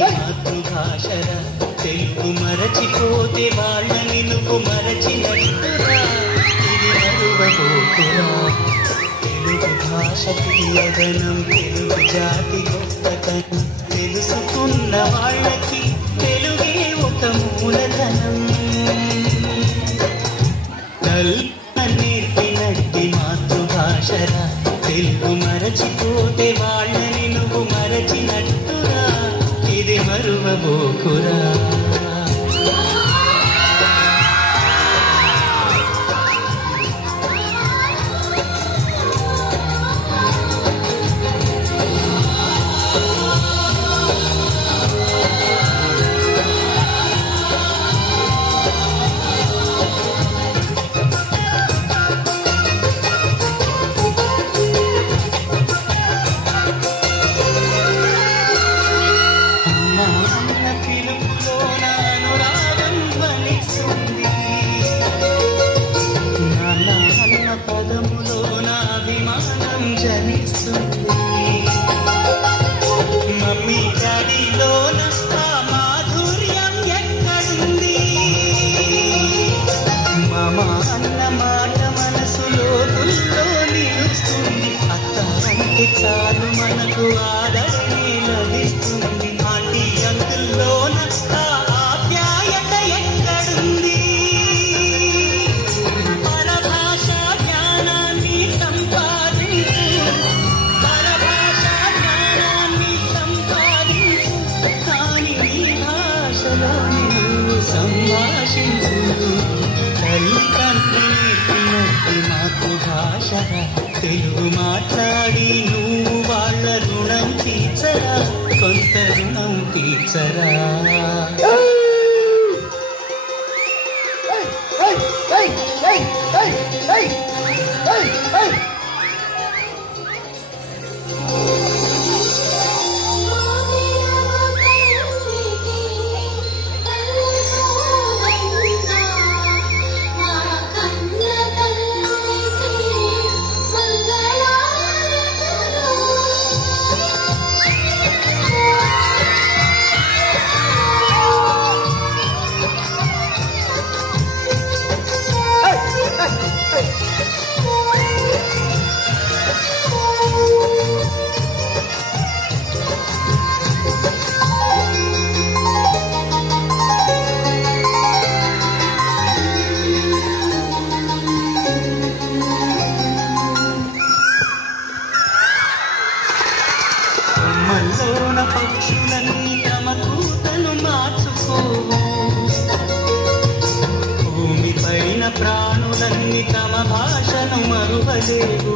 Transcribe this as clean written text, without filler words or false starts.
మాతృభాషరా తెలుగు మరచిపోతే వాళ్ళని నువ్వు మరచినట్టురా ఇది మరువబోకురా తెలుగు భాష తీయదనం తెలుగు జాతి గొప్పతనం తెలుసుకున్న వాళ్ళకి తెలుగే ఒక మూలధనం నేర్పినట్టి మాతృభాషరా తెలుగు మరచిపోతే వాళ్ళని నువ్వు మరచినట్టురా ఇది మరువబోకురా మమ్మీ డాడీలోన ఆ మాధుర్యం ఎక్కడుంది మామ అన్న మాట మనసులో నిలుస్తుంది అత్త అంటే చాలు మనకు ఆదరణే లభిస్తుంది ఆంటీ అంకుల్లోన ఆ ఆప్యాయత ఎక్కడుంది పరభాష జ్ఞానాన్ని సంపాదించు సంభాషించు తల్లిదండ్రి నేర్పినట్టి మాతృభాషరా తెలుగు మాట్లాడి నువ్వు వాళ్ళ రుణం తీర్చరా కొంత రుణం తీర్చరా మల్లోన పక్షులన్నీ తమ కూతను మార్చుకోవు భూమి పైన ప్రాణులన్నీ తమ భాషను మరువలేవు